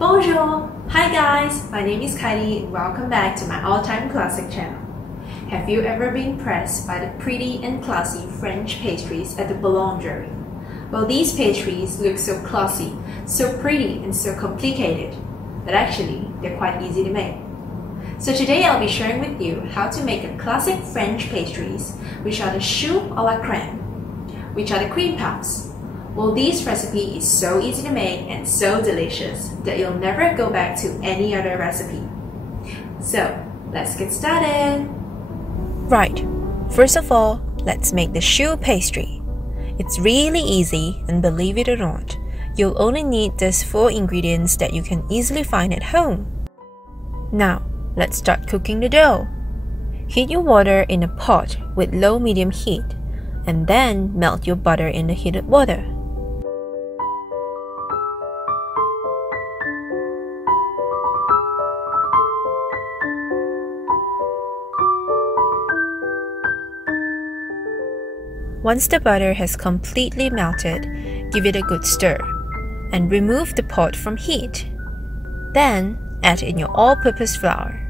Bonjour! Hi guys, my name is Kylie and welcome back to my all-time classic channel. Have you ever been impressed by the pretty and classy French pastries at the boulangerie? Well, these pastries look so classy, so pretty and so complicated, but actually they're quite easy to make. So today I'll be sharing with you how to make a classic French pastries, which are the choux à la crème, which are the cream puffs. Well, this recipe is so easy to make and so delicious that you'll never go back to any other recipe. So, let's get started! Right, first of all, let's make the choux pastry. It's really easy, and believe it or not, you'll only need these 4 ingredients that you can easily find at home. Now, let's start cooking the dough. Heat your water in a pot with low-medium heat, and then melt your butter in the heated water. Once the butter has completely melted, give it a good stir, and remove the pot from heat. Then, add in your all-purpose flour.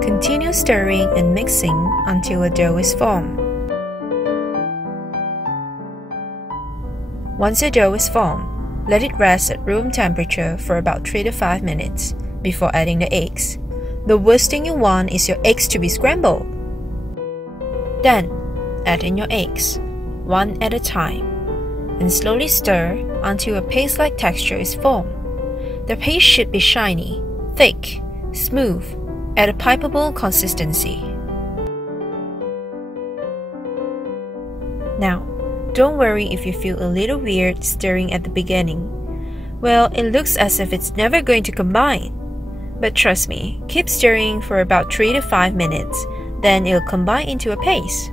Continue stirring and mixing until a dough is formed. Once the dough is formed, let it rest at room temperature for about 3 to 5 minutes before adding the eggs. The worst thing you want is your eggs to be scrambled. Then, add in your eggs, one at a time, and slowly stir until a paste-like texture is formed. The paste should be shiny, thick, smooth, at a pipeable consistency. Now, don't worry if you feel a little weird stirring at the beginning. Well, it looks as if it's never going to combine. But trust me, keep stirring for about 3 to 5 minutes, then it'll combine into a paste.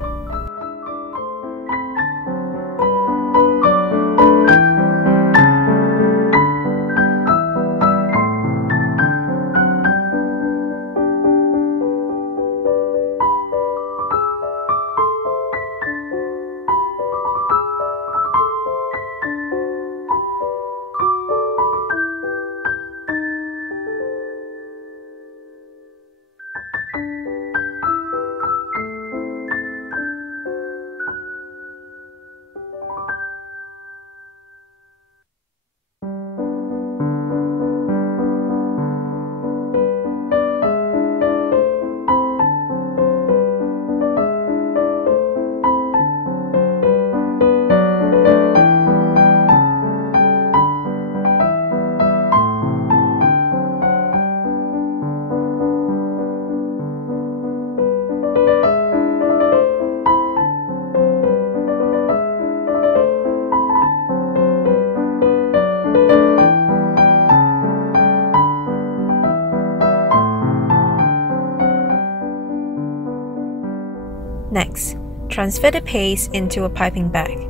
Next, transfer the paste into a piping bag.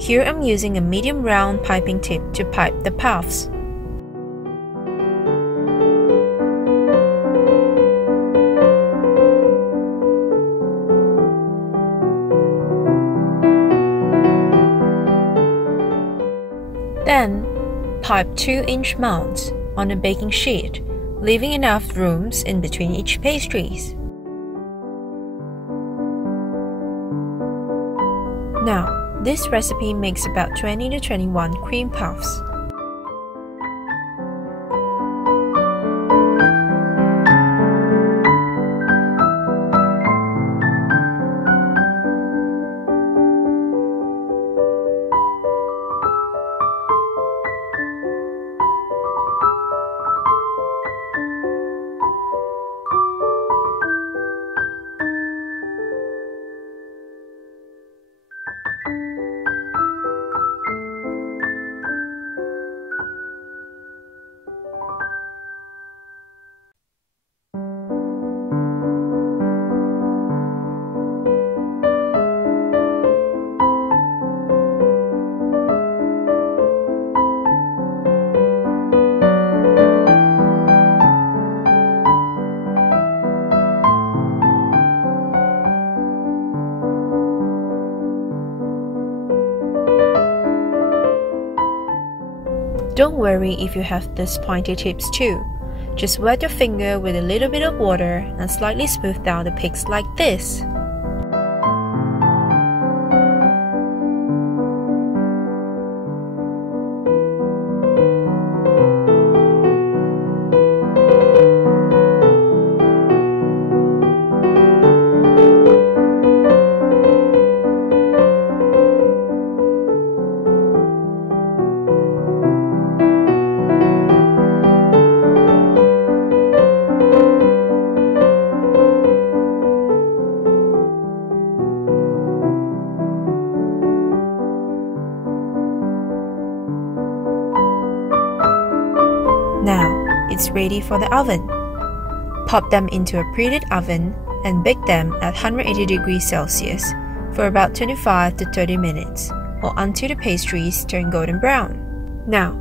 Here I'm using a medium round piping tip to pipe the puffs. Then, pipe 2-inch mounds on a baking sheet, leaving enough rooms in between each pastries. Now, this recipe makes about 20 to 21 cream puffs. Don't worry if you have these pointy tips too. Just wet your finger with a little bit of water and slightly smooth down the peaks like this. Now, it's ready for the oven. Pop them into a preheated oven and bake them at 180 degrees Celsius for about 25 to 30 minutes or until the pastries turn golden brown. Now,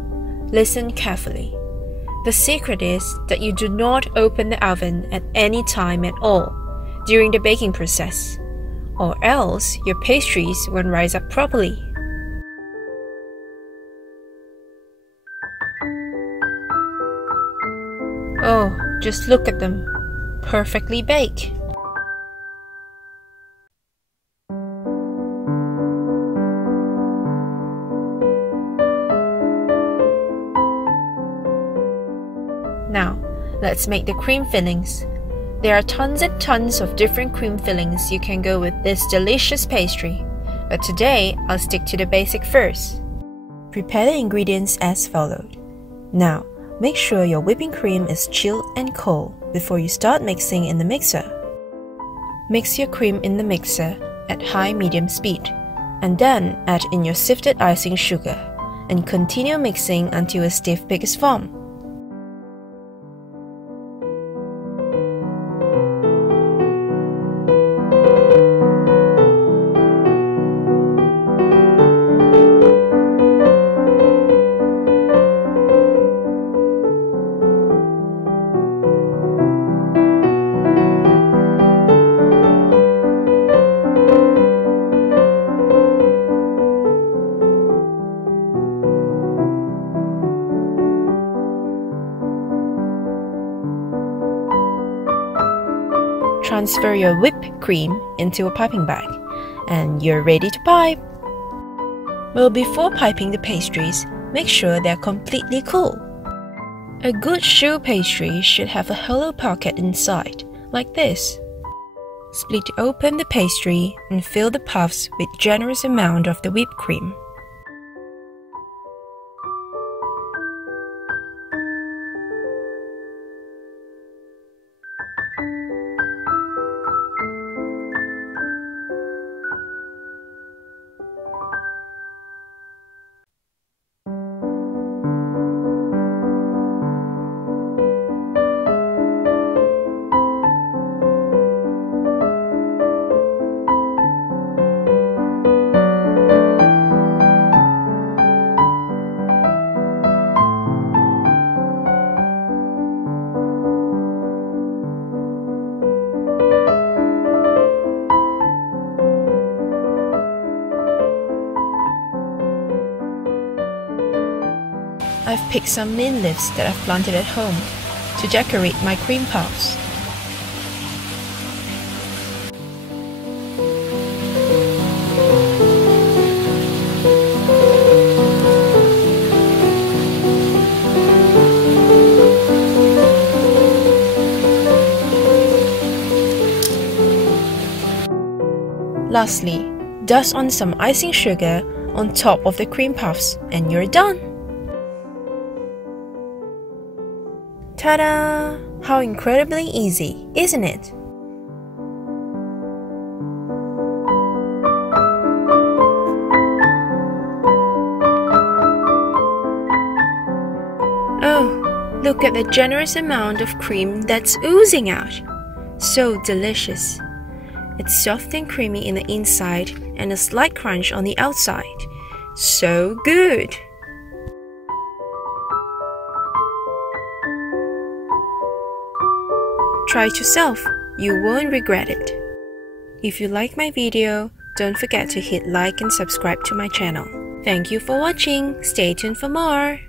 listen carefully. The secret is that you do not open the oven at any time at all during the baking process, or else your pastries won't rise up properly. Oh, just look at them. Perfectly baked. Now, let's make the cream fillings. There are tons and tons of different cream fillings you can go with this delicious pastry, but today I'll stick to the basic first. Prepare the ingredients as followed. Now, make sure your whipping cream is chilled and cold before you start mixing in the mixer. Mix your cream in the mixer at high-medium speed, and then add in your sifted icing sugar, and continue mixing until a stiff peak is formed. Transfer your whipped cream into a piping bag, and you're ready to pipe. Well, before piping the pastries, make sure they're completely cool. A good choux pastry should have a hollow pocket inside, like this. Split open the pastry and fill the puffs with generous amount of the whipped cream. I've picked some mint leaves that I've planted at home to decorate my cream puffs. Lastly, dust on some icing sugar on top of the cream puffs and you're done! Ta-da! How incredibly easy, isn't it? Oh, look at the generous amount of cream that's oozing out. So delicious. It's soft and creamy in the inside and a slight crunch on the outside. So good! Try it yourself, you won't regret it. If you like my video, don't forget to hit like and subscribe to my channel. Thank you for watching, stay tuned for more!